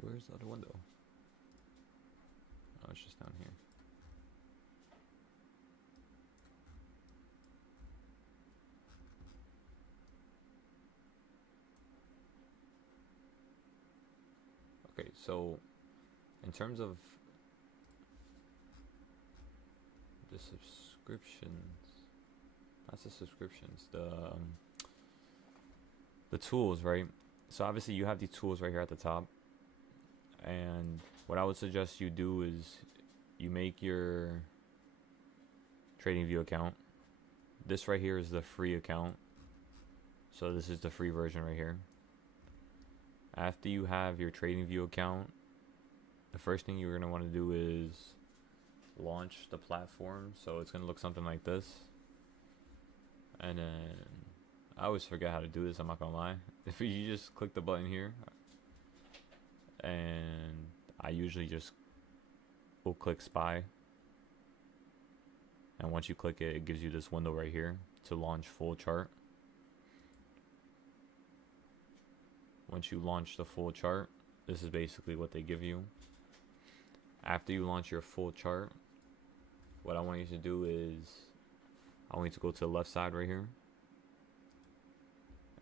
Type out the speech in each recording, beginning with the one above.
Where's the other window? Oh, it's just down here. Okay, so in terms of the subscriptions, that's the subscriptions. The tools, right? So obviously you have these tools right here at the top, and what I would suggest you do is you make your TradingView account. This right here is the free account, so this is the free version right here. After you have your TradingView account, the first thing you're going to want to do is launch the platform. So it's going to look something like this. And then I always forget how to do this, I'm not going to lie. If you just click the button here, and I usually just will click SPY. And once you click it, it gives you this window right here to launch full chart. Once you launch the full chart, this is basically what they give you. After you launch your full chart, what I want you to do is I want you to go to the left side right here,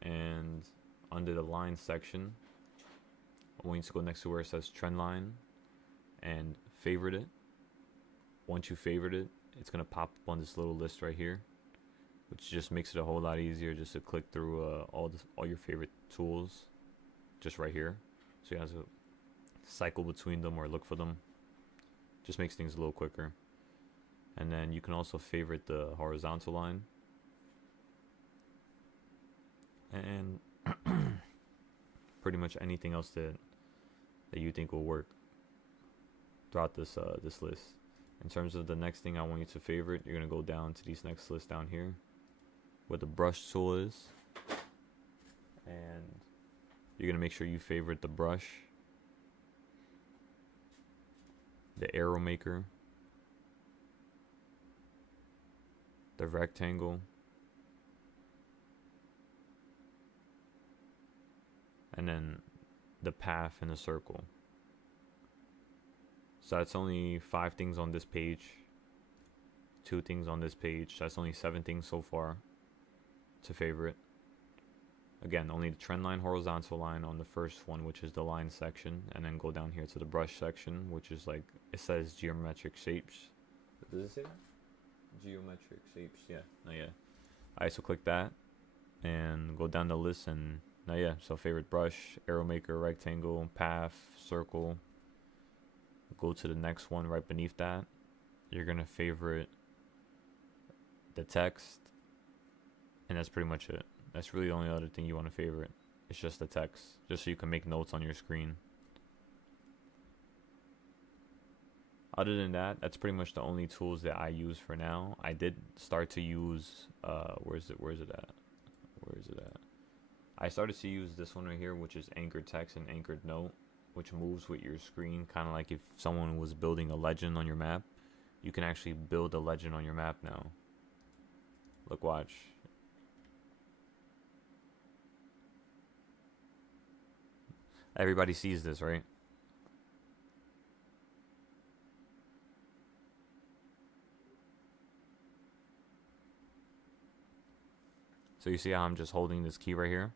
and under the line section, I want you to go next to where it says trend line and favorite it. Once you favorite it, it's going to pop up on this little list right here, which just makes it a whole lot easier just to click through all your favorite tools just right here. So you have to cycle between them or look for them. Just makes things a little quicker. And then you can also favorite the horizontal line. And pretty much anything else that you think will work throughout this this list. In terms of the next thing I want you to favorite, you're going to go down to these next lists down here where the brush tool is. And you're going to make sure you favorite the brush, the arrow maker, the rectangle, and then the path and the circle. So that's only 5 things on this page, 2 things on this page. That's only 7 things so far to favorite. Again, only the trend line, horizontal line on the first one, which is the line section, and then go down here to the brush section, which is like, it says geometric shapes. Does it say that? Geometric shapes, yeah. Oh yeah. Alright, so click that and go down the list, and now yeah, so favorite brush, arrow maker, rectangle, path, circle. Go to the next one right beneath that. You're gonna favorite the text, and that's pretty much it. That's really the only other thing you want to favorite. It's just the text, just so you can make notes on your screen. Other than that, that's pretty much the only tools that I use for now. I did start to use where is it at? I started to use this one right here, which is anchored text and anchored note, which moves with your screen, kind of like if someone was building a legend on your map. You can actually build a legend on your map now. Look, watch. Everybody sees this, right? So you see how I'm just holding this key right here?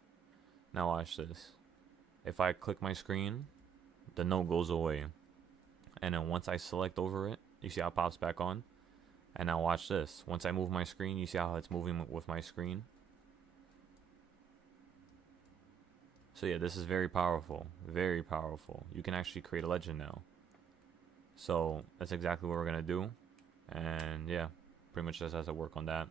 Now watch this. If I click my screen, the note goes away. And then once I select over it, you see how it pops back on? And now watch this. Once I move my screen, you see how it's moving with my screen? So yeah, this is very powerful. Very powerful. You can actually create a legend now. So that's exactly what we're going to do. And yeah, pretty much just has to work on that.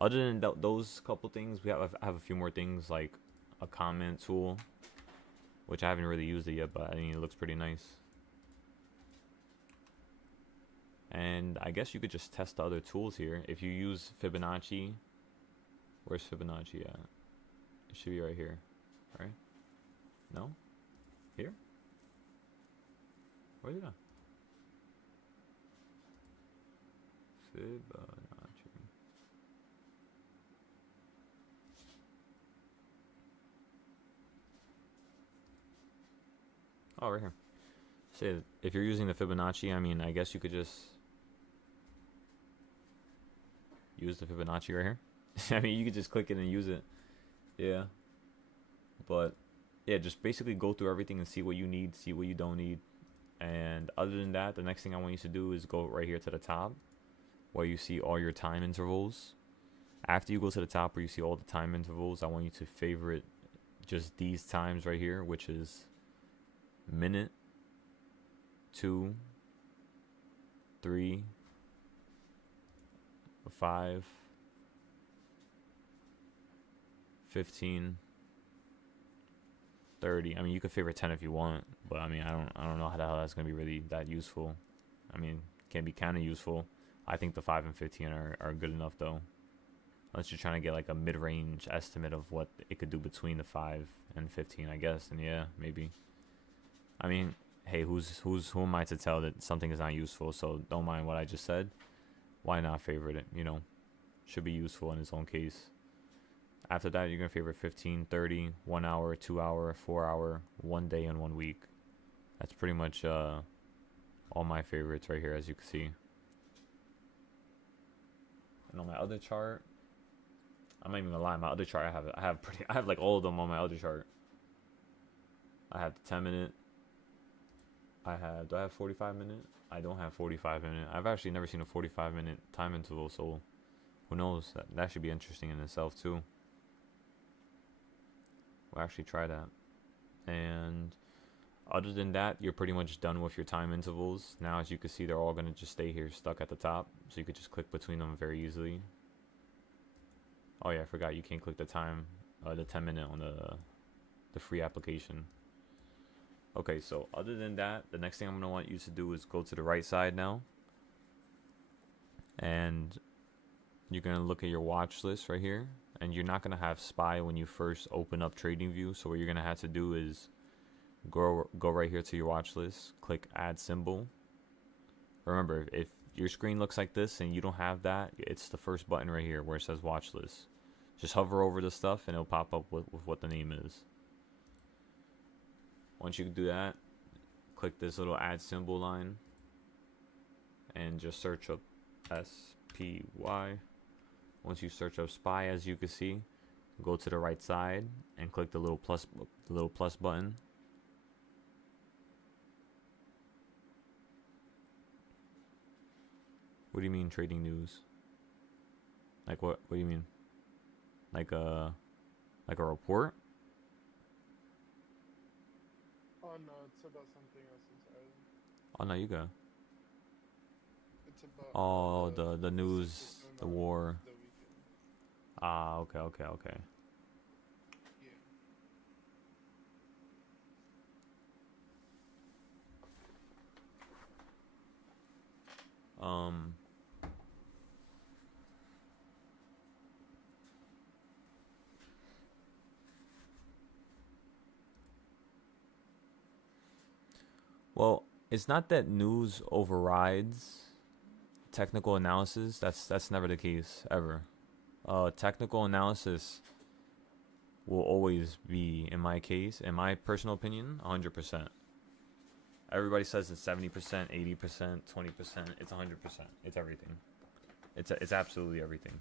Other than those couple things, I have a few more things like a comment tool, which I haven't really used it yet, but I mean, it looks pretty nice. And I guess you could just test the other tools here. If you use Fibonacci, where's Fibonacci at? It should be right here, right? No? Here? Where's it at? Fibonacci. Oh, right here. Say if you're using the Fibonacci, I mean, I guess you could just use the Fibonacci right here. I mean, you could just click it and use it. Yeah. But yeah, just basically go through everything and see what you need, see what you don't need. And other than that, the next thing I want you to do is go right here to the top where you see all your time intervals. After you go to the top where you see all the time intervals, I want you to favorite just these times right here, which is minute, 2, 3, 5, 15, 30. I mean, you could favorite 10 if you want, but I mean, I don't know how the hell that's gonna be really that useful. I mean, can be kind of useful. I think the 5 and 15 are good enough though. Unless you're trying to get like a mid-range estimate of what it could do between the 5 and 15, I guess. And yeah, maybe. I mean, hey, who am I to tell that something is not useful? So don't mind what I just said. Why not favorite it? You know, should be useful in its own case. After that, you're gonna favorite 15, 30, 1 hour, 2 hour, 4 hour, 1 day, and 1 week. That's pretty much all my favorites right here, as you can see. And on my other chart, I'm not even gonna lie. My other chart, I have like all of them on my other chart. I have the 10-minute. Do I have 45-minute? I don't have 45-minute. I've actually never seen a 45-minute time interval, so who knows? That should be interesting in itself too. We'll actually try that. And other than that, you're pretty much done with your time intervals. Now, as you can see, they're all gonna just stay here stuck at the top, so you could just click between them very easily. Oh yeah, I forgot you can't click the 10-minute on the free application. Okay, so other than that, the next thing I'm gonna want you to do is go to the right side now, and you're gonna look at your watch list right here. And you're not gonna have SPY when you first open up TradingView. So what you're gonna have to do is go right here to your watch list, click Add Symbol. Remember, if your screen looks like this and you don't have that, it's the first button right here where it says Watch List. Just hover over the stuff and it'll pop up with what the name is. Once you do that, click this little Add Symbol line and just search up SPY. Once you search up SPY, as you can see, go to the right side and click the little plus button. What do you mean trading news? Like what? What do you mean? Like a report? Oh no, it's about something else entirely. Oh no, you go. It's about The news, the war. the weekend. Ah, okay. Yeah. Well, it's not that news overrides technical analysis. That's never the case ever. Technical analysis will always be, in my case, in my personal opinion, 100%. Everybody says it's 70%, 80%, 20%. It's 100%. It's everything. It's absolutely everything.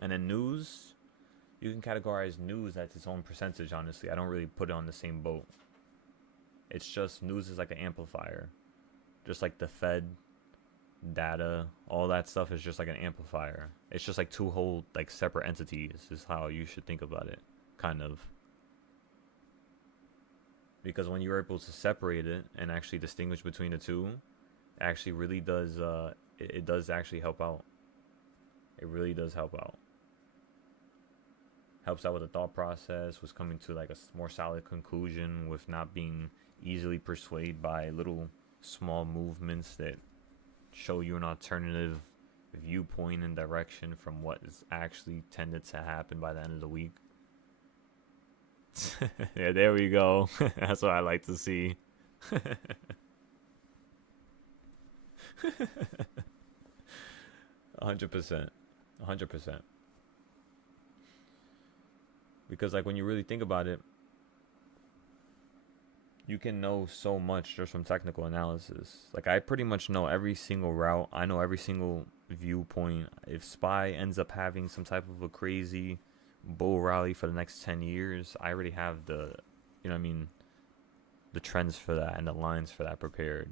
And then news, you can categorize news as its own percentage, honestly. I don't really put it on the same boat. It's just news is like an amplifier. Just like the Fed, data, all that stuff is just like an amplifier. It's just like two whole like separate entities is how you should think about it, kind of. Because when you're able to separate it and actually distinguish between the two, it actually really does, it does actually help out. It really does help out. Helps out with the thought process, was coming to like a more solid conclusion with not being easily persuaded by little small movements that show you an alternative viewpoint and direction from what is actually tended to happen by the end of the week. Yeah, there we go. That's what I like to see. 100%. Because like when you really think about it, you can know so much just from technical analysis. Like I pretty much know every single route. I know every single viewpoint. If SPY ends up having some type of a crazy bull rally for the next 10 years, I already have the, you know what I mean, the trends for that and the lines for that prepared.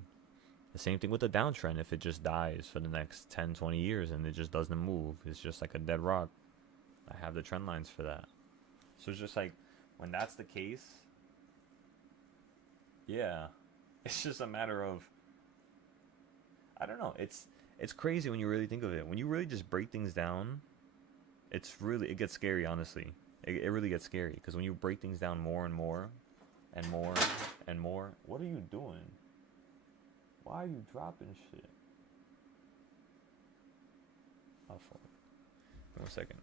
The same thing with the downtrend. If it just dies for the next 10, 20 years and it just doesn't move, it's just like a dead rock, I have the trend lines for that. So it's just like, when that's the case, yeah, it's just a matter of, I don't know, it's crazy when you really think of it. When you really just break things down, it gets scary, honestly. It really gets scary, because when you break things down more and more and more and more, what are you doing? Why are you dropping shit? Oh, fuck. 1 second.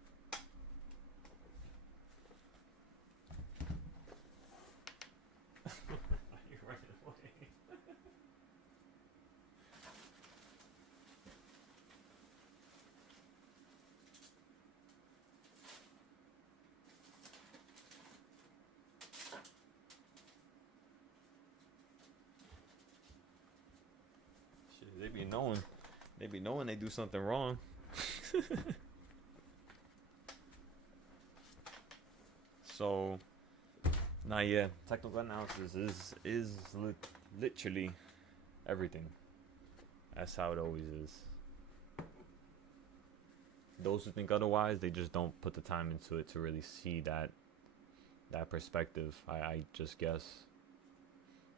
You're running away. Shit, they be knowing they do something wrong. So, nah, yeah, technical analysis is literally everything. That's how it always is. Those who think otherwise, they just don't put the time into it to really see that perspective. I just guess.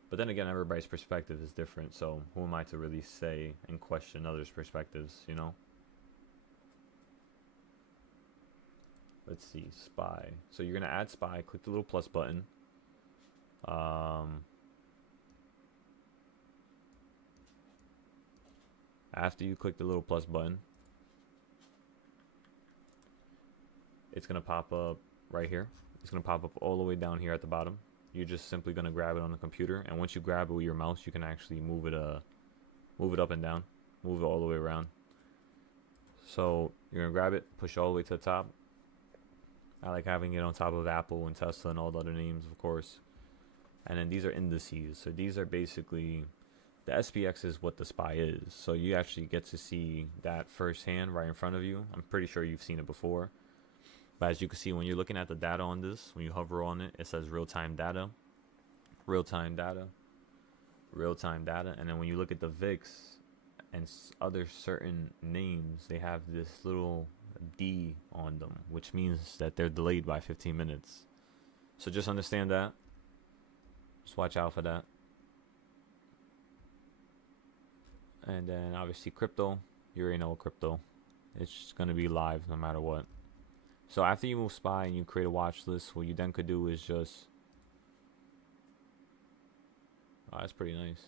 But then again, everybody's perspective is different, so who am I to really say and question others' perspectives, you know? Let's see, SPY. So you're gonna add SPY, click the little plus button. After you click the little plus button, it's gonna pop up right here. It's gonna pop up all the way down here at the bottom. You're just simply gonna grab it on the computer, and once you grab it with your mouse, you can actually move it up and down, move it all the way around. So you're gonna grab it, push it all the way to the top. I like having it on top of Apple and Tesla and all the other names, of course. And then these are indices. So these are basically, the SPX is what the SPY is. So you actually get to see that firsthand right in front of you. I'm pretty sure you've seen it before. But as you can see, when you're looking at the data on this, when you hover on it, it says real-time data, real-time data, real-time data. And then when you look at the VIX and other certain names, they have this little D on them, which means that they're delayed by 15 minutes. So just understand that. Just watch out for that. And then obviously crypto, you already know crypto. It's just going to be live no matter what. So after you move SPY and you create a watch list, what you then could do is just, oh, that's pretty nice.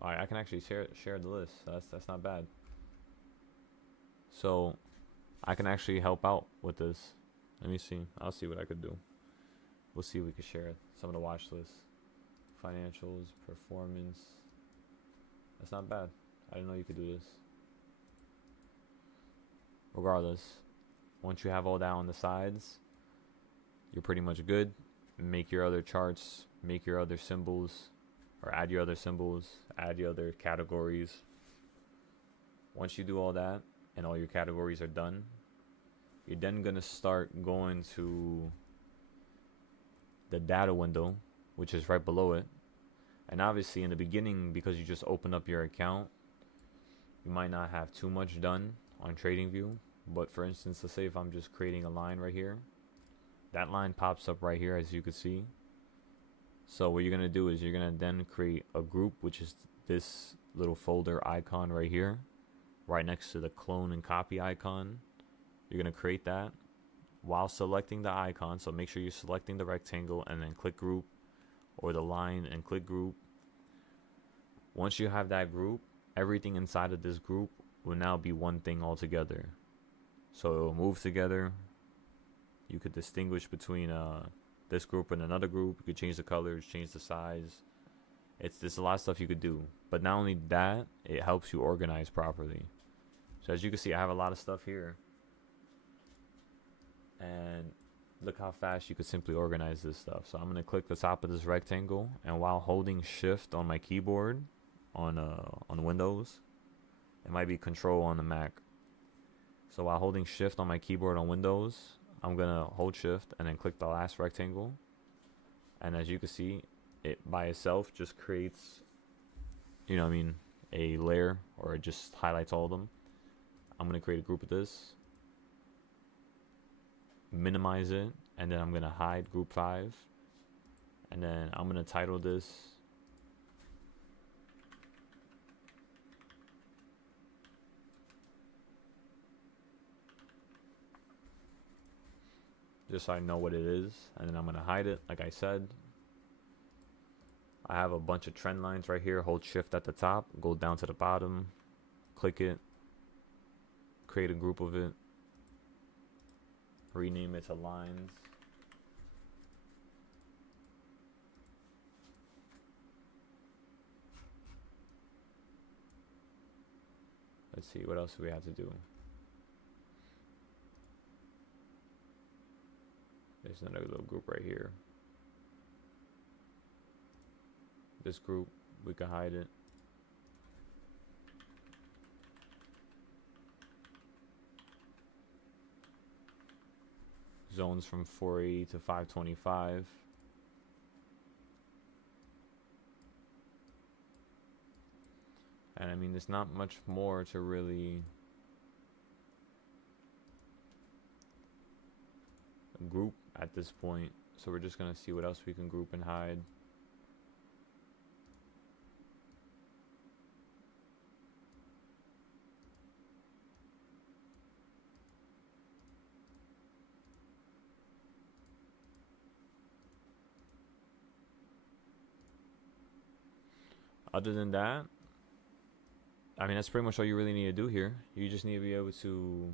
All right, I can actually share the list. That's not bad. So I can actually help out with this. Let me see. I'll see what I could do. We'll see if we can share some of the watch lists. Financials, performance. That's not bad. I didn't know you could do this. Regardless, once you have all that on the sides, you're pretty much good. Make your other charts, make your other symbols, or add your other symbols, add your other categories. Once you do all that and all your categories are done, you're then going to start going to the data window, which is right below it. And obviously in the beginning, because you just open up your account, you might not have too much done on TradingView. But for instance, let's say if I'm just creating a line right here, that line pops up right here, as you can see. So what you're going to do is you're going to then create a group, which is this little folder icon right here, right next to the clone and copy icon. You're going to create that while selecting the icon. So make sure you're selecting the rectangle and then click group, or the line and click group. Once you have that group, everything inside of this group will now be one thing altogether. So it will move together. You could distinguish between this group and another group. You could change the colors, change the size. There's a lot of stuff you could do. But not only that, it helps you organize properly. So as you can see, I have a lot of stuff here. And look how fast you could simply organize this stuff. So I'm going to click the top of this rectangle, and while holding shift on my keyboard on Windows, it might be control on the Mac. So while holding shift on my keyboard on Windows, I'm going to hold shift and then click the last rectangle. And as you can see, it by itself just creates, you know what I mean, a layer, or it just highlights all of them. I'm going to create a group of this, minimize it, and then I'm going to hide group 5. And then I'm going to title this just so I know what it is, and then I'm going to hide it like I said. I have a bunch of trend lines right here. Hold shift at the top, go down to the bottom, click it, create a group of it, rename it to lines. Let's see, what else do we have to do? There's another little group right here. This group, we can hide it. Zones from 480 to 525. And I mean, there's not much more to really group at this point. So we're just gonna see what else we can group and hide. Other than that, I mean, that's pretty much all you really need to do here. You just need to be able to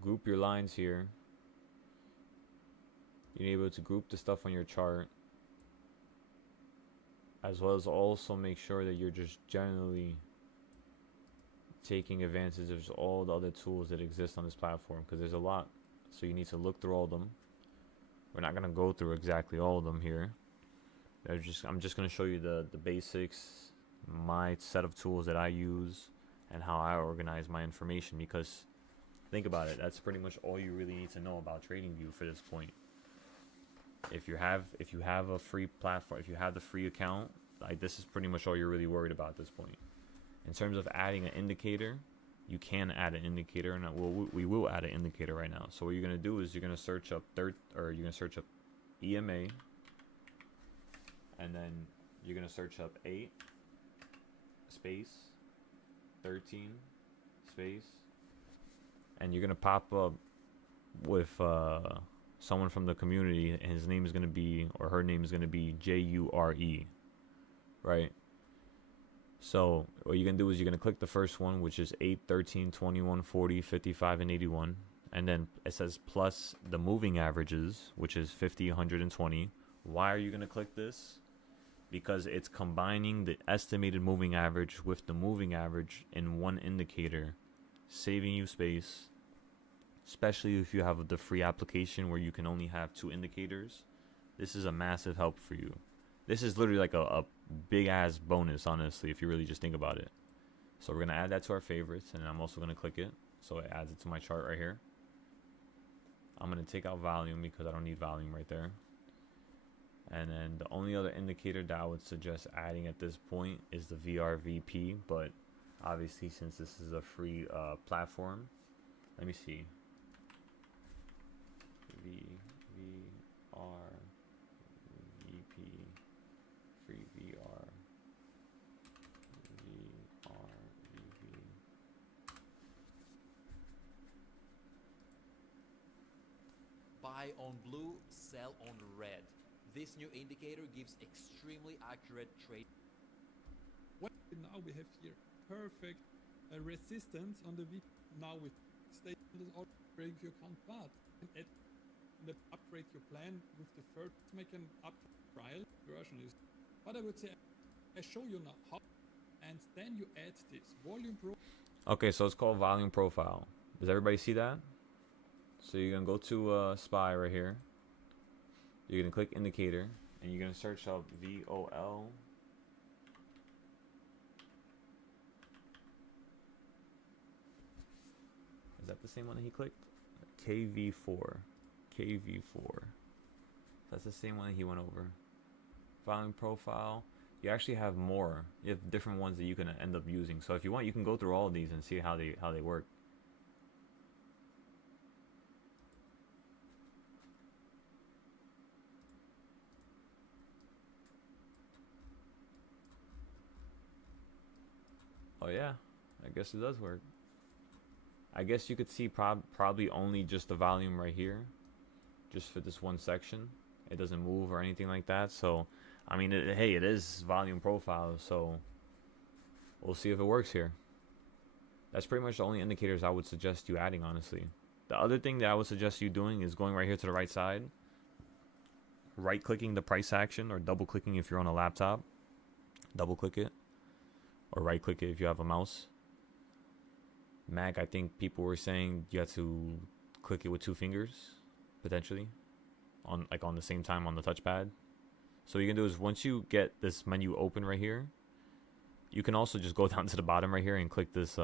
group your lines here. You need to be able to group the stuff on your chart, as well as also make sure that you're just generally taking advantage of all the other tools that exist on this platform, because there's a lot. So you need to look through all of them. We're not going to go through exactly all of them here. I'm just going to show you the basics, my set of tools that I use, and how I organize my information. Because think about it, that's pretty much all you really need to know about TradingView for this point. If you have a free platform, if you have the free account, like, this is pretty much all you're really worried about at this point. In terms of adding an indicator, you can add an indicator, and we will add an indicator right now. So what you're going to do is you're going to search up EMA. And then you're going to search up 8 space 13 space, and you're going to pop up with someone from the community, and his name is going to be, or her name is going to be JURE, right? So what you're going to do is you're going to click the first one, which is 8, 13, 21, 40, 55, and 81. And then it says plus the moving averages, which is 50, 120. Why are you going to click this? Because it's combining the estimated moving average with the moving average in one indicator, saving you space, especially if you have the free application where you can only have 2 indicators. This is a massive help for you. This is literally like a big ass bonus, honestly, if you really just think about it. So we're going to add that to our favorites, and I'm also going to click it so it adds it to my chart right here. I'm going to take out volume because I don't need volume right there. And then the only other indicator that I would suggest adding at this point is the VRVP, but obviously since this is a free platform, let me see. VRVP, free VRVP. Buy on blue, sell on red. This new indicator gives extremely accurate trade. Now we have here perfect resistance on the V. Now with status or break your count, but add the upgrade your plan with the first make an up trial version is. But I would say I show you now how, and then you add this volume pro. Okay, so it's called volume profile. Does everybody see that? So you're gonna go to SPY right here. You're gonna click indicator, and you're gonna search up VOL. Is that the same one that he clicked? KV4. KV4. That's the same one that he went over. Filing profile. You actually have more. You have different ones that you can end up using. So if you want, you can go through all of these and see how they work. Oh yeah, I guess it does work. I guess you could see probably only just the volume right here, just for this one section. It doesn't move or anything like that. So, I mean, hey, it is volume profile. So, we'll see if it works here. That's pretty much the only indicators I would suggest you adding, honestly. The other thing that I would suggest you doing is going right here to the right side, right-clicking the price action, or double-clicking if you're on a laptop. Double-click it, or right-click it if you have a mouse. Mac, I think people were saying you have to click it with 2 fingers, potentially, on the same time on the touchpad. So what you can do is, once you get this menu open right here, you can also just go down to the bottom right here and click this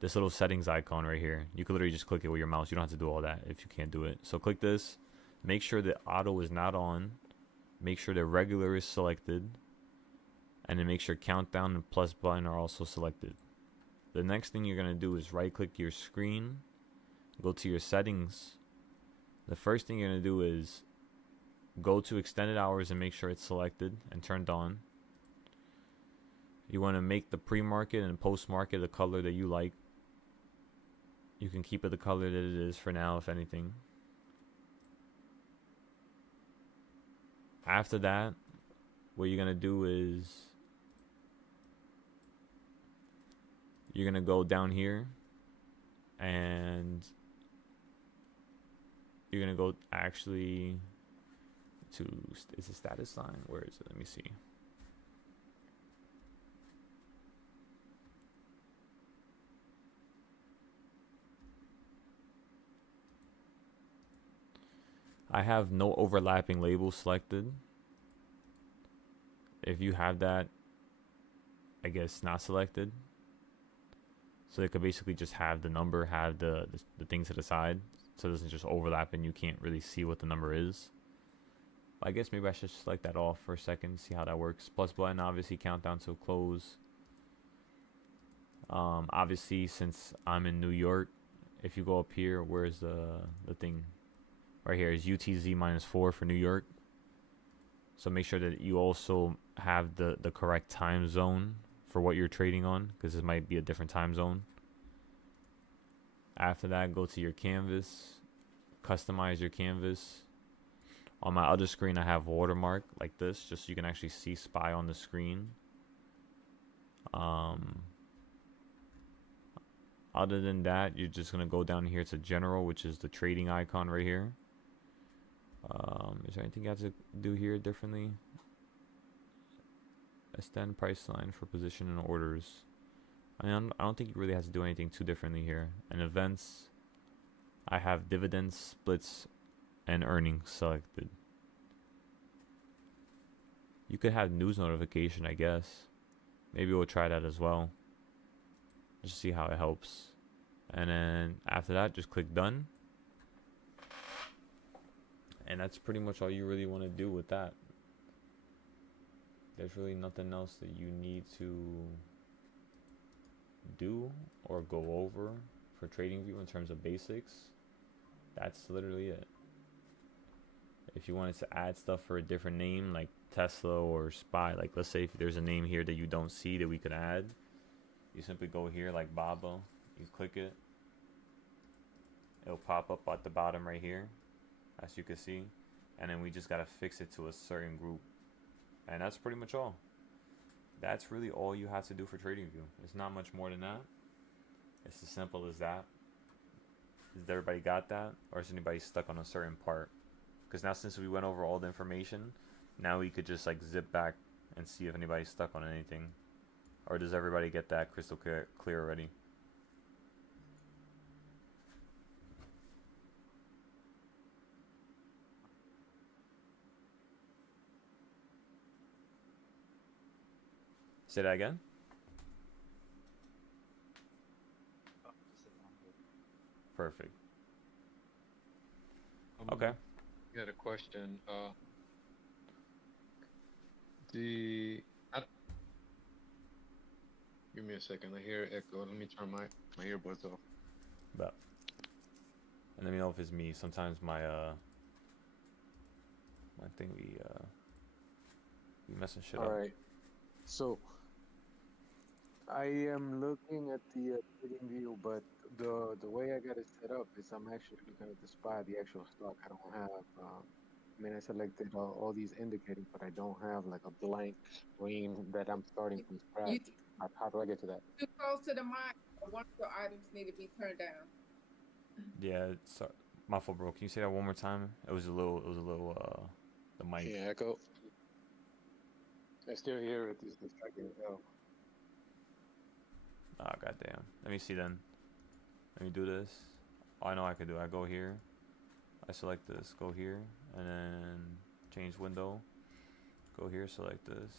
this little settings icon right here. You can literally just click it with your mouse. You don't have to do all that if you can't do it. So click this. Make sure that auto is not on. Make sure that regular is selected. And then make sure countdown and plus button are also selected. The next thing you're going to do is right click your screen, go to your settings. The first thing you're going to do is go to extended hours and make sure it's selected and turned on. You want to make the pre-market and post-market the color that you like. You can keep it the color that it is for now, if anything. After that, what you're going to do is you're going to go down here and you're going to go actually to, is the status sign? Where is it? Let me see. I have no overlapping labels selected. If you have that, I guess not selected. So they could basically just have the number, have the thing to the side, so it doesn't just overlap and you can't really see what the number is. But I guess maybe I should select that off for a second, see how that works. Plus button, obviously countdown to close. Obviously, since I'm in New York, if you go up here, where's the thing? Right here is UTZ -4 for New York. So make sure that you also have the correct time zone for what you're trading on, because this might be a different time zone. After that, go to your canvas, customize your canvas. On my other screen, I have watermark like this, just so you can actually see SPY on the screen. Other than that, you're just going to go down here to general, which is the trading icon right here. Is there anything you have to do here differently? Extend price line for position and orders. I don't think you really have to do anything too differently here. And events, I have dividends, splits, and earnings selected. You could have news notification, I guess. Maybe we'll try that as well. Just see how it helps. And then after that, just click done. And that's pretty much all you really want to do with that. There's really nothing else that you need to do or go over for TradingView in terms of basics. That's literally it. If you wanted to add stuff for a different name like Tesla or SPY, like let's say if there's a name here that you don't see that we could add, you simply go here like Baba, you click it, it'll pop up at the bottom right here, as you can see, and then we just gotta fix it to a certain group. And that's pretty much all. That's really all you have to do for TradingView. It's not much more than that. It's as simple as that. Has everybody got that? Or is anybody stuck on a certain part? Because now since we went over all the information, now we could just like zip back and see if anybody's stuck on anything. Or does everybody get that crystal clear already? Say that again. Perfect. Okay. Got a question. Give me a second. I hear echo. Let me turn my earbuds off. But and let me know if it's me. Sometimes my thing we messing shit up. All right. So I am looking at the trading view, but the way I got it set up is I'm actually looking at the SPY, the actual stock. I don't have. I mean, I selected all these indicators, but I don't have like a blank screen that I'm starting from You scratch. How do I get to that? too close to the mic. One of your items need to be turned down. Yeah, it's my fault, bro. Can you say that one more time? It was a little the mic. Yeah, echo. I still hear it. It's distracting as hell. Ah, goddamn. Let me see then. Let me do this. Oh, I know I can do. I go here. I select this. Go here, and then change window. Go here. Select this,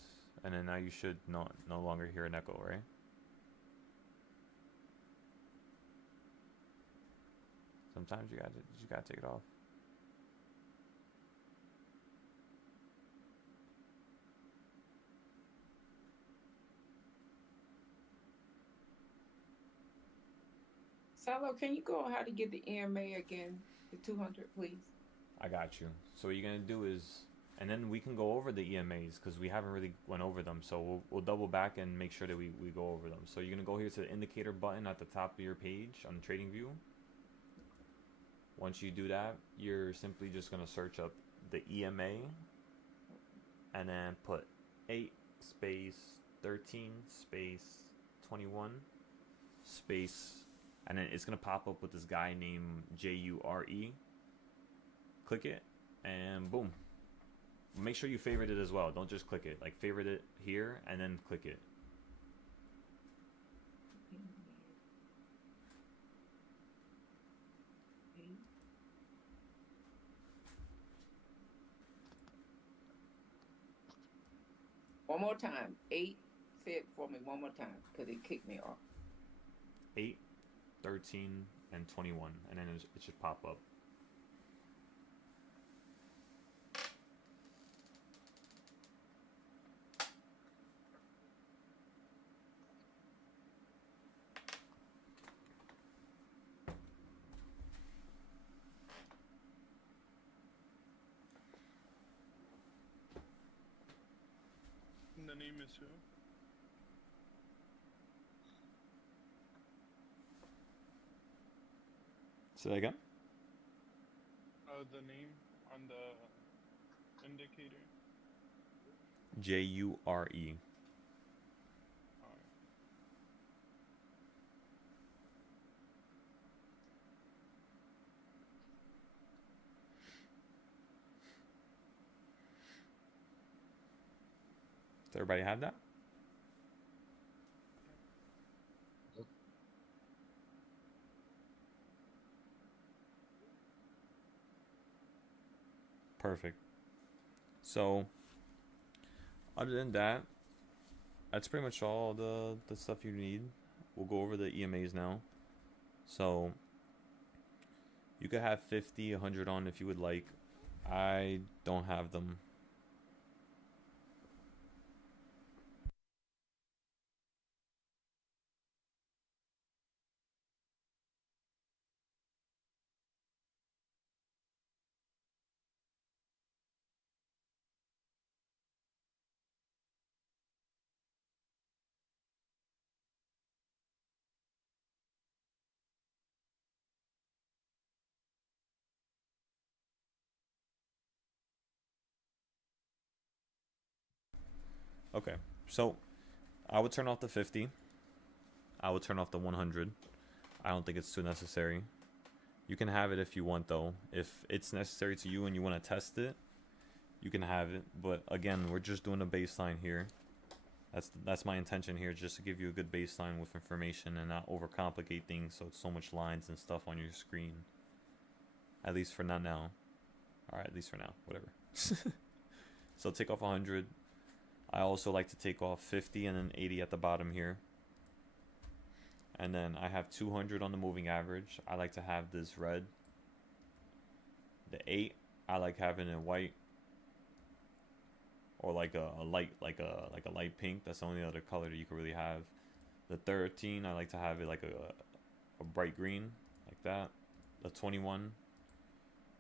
and then now you should no longer hear an echo, right? Sometimes you gotta take it off. Salo, can you go on how to get the EMA again? The 200, please. I got you. So what you're gonna do is, and then we can go over the EMAs because we haven't really went over them. So we'll double back and make sure that we go over them. So you're gonna go here to the indicator button at the top of your page on the trading view. Once you do that, you're simply just gonna search up the EMA and then put 8 space 13 space 21 space, and then it's gonna pop up with this guy named JURE. Click it and boom. Make sure you favorite it as well. Don't just click it. Like favorite it here and then click it. One more time. 8. Say it for me one more time because it kicked me off. 8, 13, and 21, and then it should pop up. And the name is who? Say that again? The name on the indicator. JURE. Alright. Does everybody have that? Perfect. So, other than that, that's pretty much all the stuff you need. We'll go over the EMAs now. So, you could have 50, 100 on if you would like. I don't have them. Okay, so I would turn off the 50. I would turn off the 100. I don't think it's too necessary. You can have it if you want, though. If it's necessary to you and you want to test it, you can have it. But again, we're just doing a baseline here. That's my intention here, just to give you a good baseline with information and not overcomplicate things so it's so much lines and stuff on your screen. At least for now. Alright, at least for now. Whatever. So take off 100. I also like to take off 50 and then 80 at the bottom here. And then I have 200 on the moving average. I like to have this red. The 8, I like having it white. Or like a light, like a light pink. That's the only other color that you could really have. The 13, I like to have it like a bright green, like that. The 21,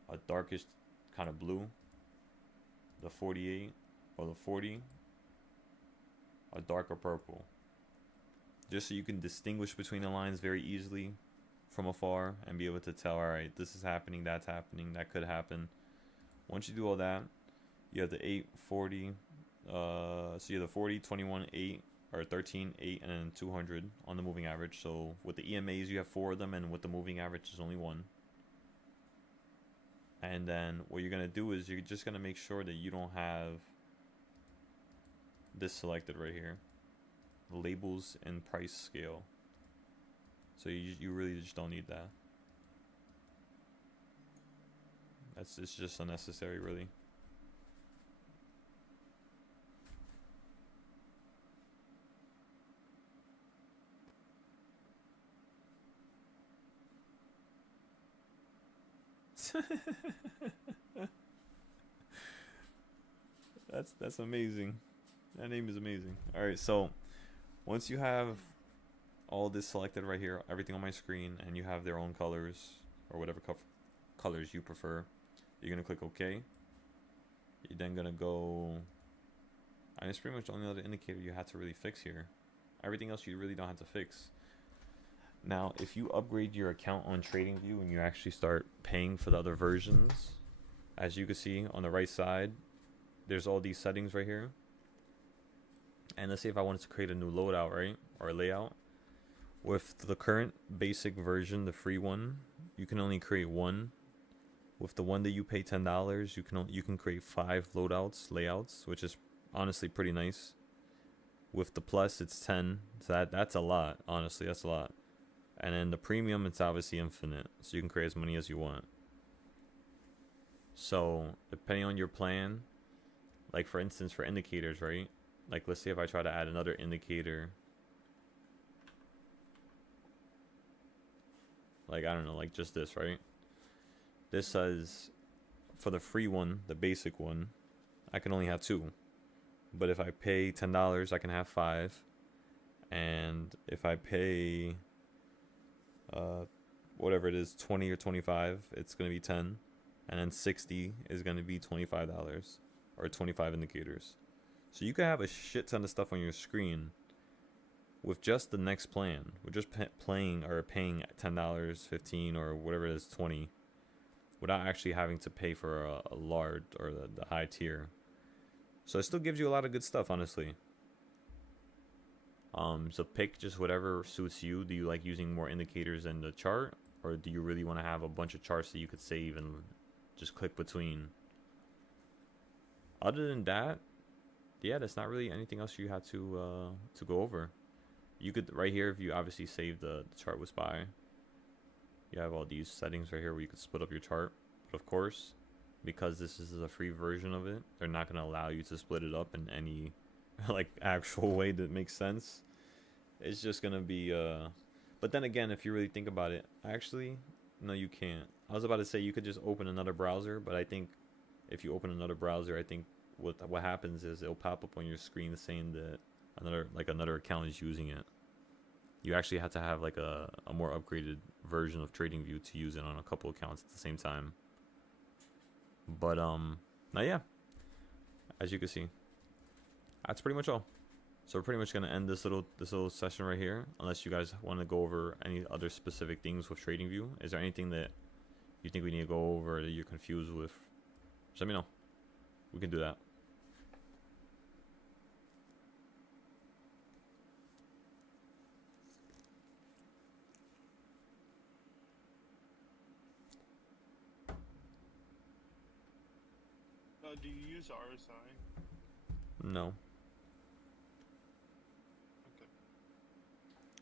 a darkish kind of blue. The 48 or the 40, a darker purple. Just so you can distinguish between the lines very easily from afar and be able to tell, all right, this is happening, that's happening, that could happen. Once you do all that, you have the 8, 40, so you have the 40, 21, 8, or 13, 8, and then 200 on the moving average. So with the EMAs, you have 4 of them, and with the moving average, there's only 1. And then what you're going to do is you're just going to make sure that you don't have this selected right here. Labels and price scale. So you really just don't need that. It's just unnecessary, really. That's amazing. That name is amazing. All right, so once you have all this selected right here, everything on my screen, and you have their own colors or whatever colors you prefer, you're gonna click OK. You're then gonna go, and it's pretty much the only other indicator you have to really fix here. Everything else you really don't have to fix. Now, if you upgrade your account on TradingView and you actually start paying for the other versions, as you can see on the right side, there's all these settings right here. And let's say if I wanted to create a new loadout, right, or a layout, with the current basic version, the free one, you can only create 1. With the one that you pay $10, you can create 5 layouts, which is honestly pretty nice. With the plus, it's 10, so that's a lot. Honestly, that's a lot. And then the premium, it's obviously infinite, so you can create as many as you want. So depending on your plan, like for instance, for indicators, right? Like let's say if I try to add another indicator, like I don't know, like just this, right? This says for the free one, the basic one, I can only have 2. But if I pay $10, I can have 5. And if I pay whatever it is, 20 or 25, it's going to be 10. And then 60 is going to be $25 or 25 indicators. So you can have a shit ton of stuff on your screen with just the next plan. With just paying $10, 15, or whatever it is, 20, without actually having to pay for a large or the high tier. So it still gives you a lot of good stuff, honestly. So pick just whatever suits you. Do you like using more indicators in the chart, or do you really want to have a bunch of charts that you could save and just click between? Other than that, yeah, that's not really anything else you had to go over. You could right here, if you obviously save the chart with SPY, you have all these settings right here where you could split up your chart. But of course, because this is a free version of it, they're not going to allow you to split it up in any like actual way that makes sense. It's just going to be but then again, if you really think about it, actually no, you can't. I was about to say you could just open another browser, but I think if you open another browser, I think what happens is it'll pop up on your screen saying that another account is using it. You actually have to have like a more upgraded version of TradingView to use it on a couple accounts at the same time. But now yeah, as you can see, that's pretty much all. So we're pretty much gonna end this little session right here, unless you guys want to go over any other specific things with TradingView. Is there anything that you think we need to go over that you're confused with? Just let me know. We can do that. Do you use RSI? No. Okay.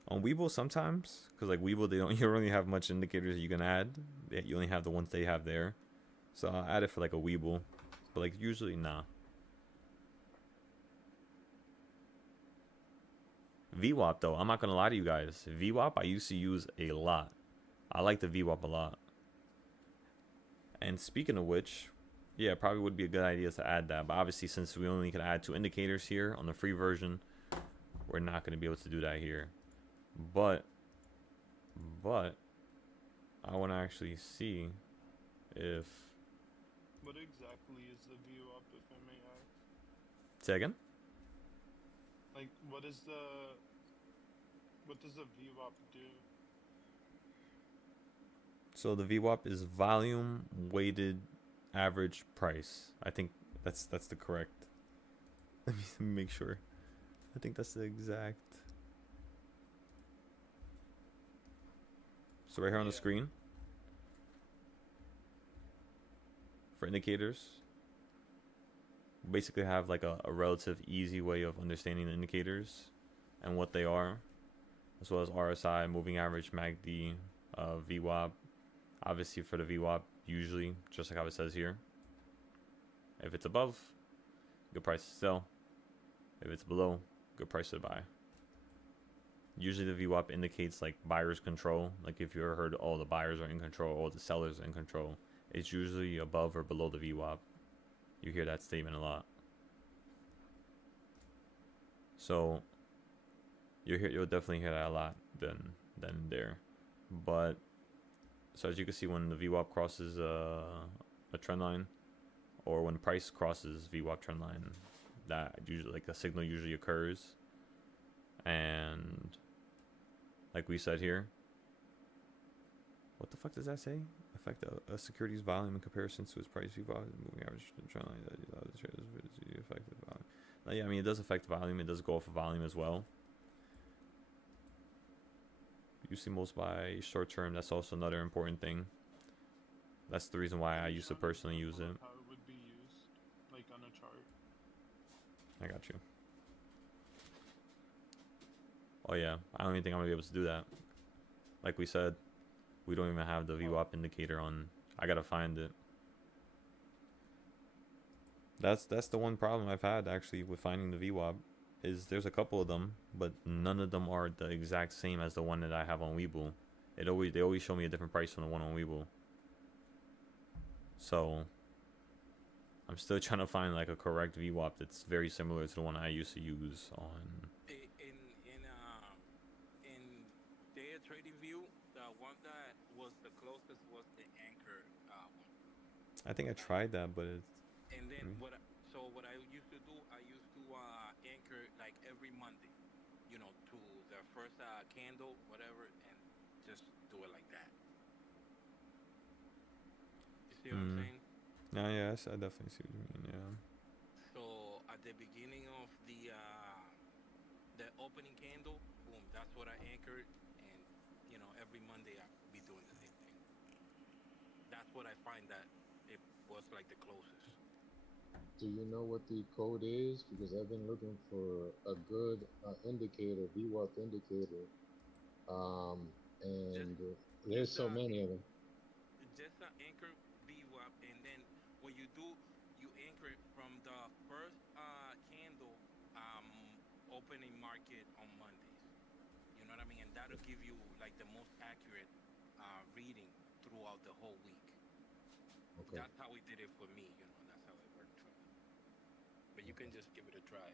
On Webull sometimes, because like Webull, you don't really have much indicators that you can add. You only have the ones they have there. So I'll add it for like a Webull, but like usually nah. VWAP though, I'm not gonna lie to you guys. VWAP I used to use a lot. I like the VWAP a lot. And speaking of which, yeah, probably would be a good idea to add that. But obviously, since we only can add 2 indicators here on the free version, we're not going to be able to do that here. But I want to actually see if. What exactly is the view up, if I may ask? Say again? Like, what does the VWAP do? So the VWAP is volume weighted average price. I think that's the correct. Let me make sure. I think that's the exact. So right here on the screen for indicators, we basically have like a relative easy way of understanding the indicators and what they are, as well as RSI, moving average, MACD, VWAP. Obviously for the VWAP, usually just like how it says here, if it's above, good price to sell. If it's below, good price to buy. Usually the VWAP indicates like buyer's control. Like if you ever heard all the buyers are in control, all the sellers are in control, it's usually above or below the VWAP. You hear that statement a lot. So you'll definitely hear that a lot than there. But so as you can see, when the VWAP crosses a trend line, or when price crosses VWAP trend line, that usually like a signal usually occurs. And like we said here, what the fuck does that say? Affect a security's volume in comparison to its price VWAP, moving average trend line. Effective volume. Now, yeah, I mean it does affect volume. It does go off of volume as well. Usually most by short term. That's also another important thing. That's the reason why I used to personally use it. How it would be used, like on a chart. I got you. Oh yeah, I don't even think I'm gonna be able to do that. Like we said, we don't even have the VWAP indicator on. I gotta find it. That's the one problem I've had actually with finding the VWAP, is there's a couple of them, but none of them are the exact same as the one that I have on Webull. They always show me a different price from the one on Webull. So I'm still trying to find like a correct VWAP that's very similar to the one I used to use on. In data trading view, the one that was the closest was the anchor one. I think I tried that, but it's. And then what I used to do, I used to anchor like every Monday, you know, to the first candle, whatever, and just do it like that. You see what I'm saying? No, yes, I definitely see what you mean. Yeah. So at the beginning of the opening candle, boom, that's what I anchored, and you know, every Monday I be doing the same thing. That's what I find that it was like the closest. Do you know what the code is? Because I've been looking for a good indicator, VWAP indicator, and there's so many of them. Just anchor VWAP, and then what you do, you anchor it from the first candle opening market on Mondays. You know what I mean? And that'll give you like the most accurate reading throughout the whole week. Okay. That's how we did it for me, you know. That's how it worked for me. But you can just give it a try.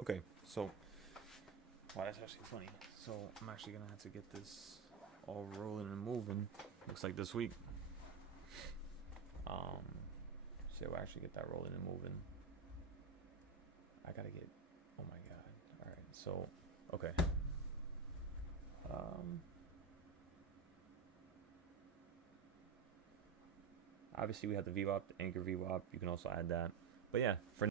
Okay, so wow, that's actually funny. So I'm actually gonna have to get this all rolling and moving. Looks like this week. So we'll actually get that rolling and moving. I gotta get. Oh my god. All right. So okay. Obviously we have the VWAP, the anchor VWAP. You can also add that. But yeah, for